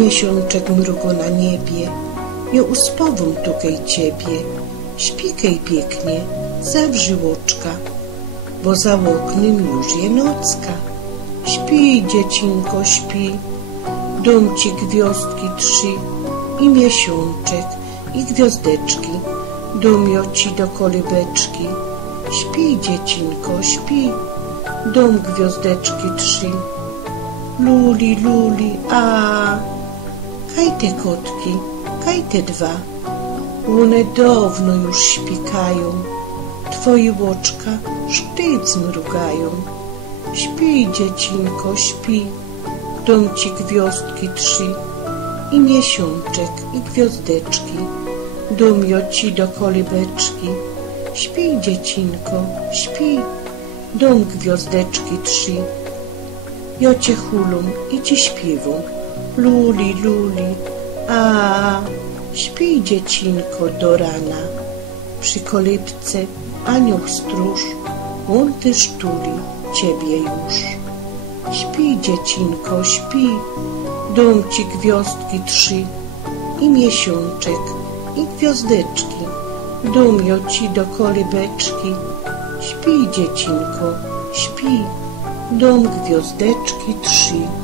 Miesiączek mrugo na niebie, nie uspowom tukaj ciebie. Śpikaj pięknie, zawrzy łoczka, bo za oknem już je nocka. Śpi, dziecinko, śpi, dom ci gwiazdki trzy i miesiączek i gwiazdeczki, domioci do kolybeczki. Śpi, dziecinko, śpi, dom gwiazdeczki trzy. Luli, luli, a kaj te kotki, kaj te dwa, one dawno już śpikają, twoje łoczka sztyc mrugają. Śpi, dziecinko, śpi, dom ci gwiazdki trzy i miesiączek i gwiazdeczki, domioci do kolybeczki. Śpi, dziecinko, śpi, dom gwiazdeczki trzy. Ja cię hulum i ci śpiewam, luli, luli, a śpi, dziecinko, do rana. Przy kolybce anioł stróż, on też tuli ciebie już. Śpi, dziecinko, śpi, dom ci gwiazdki trzy i miesiączek i gwiazdeczki, domioci do kolybeczki. Śpi, dziecinko, śpi, dom gwiazdeczki trzy.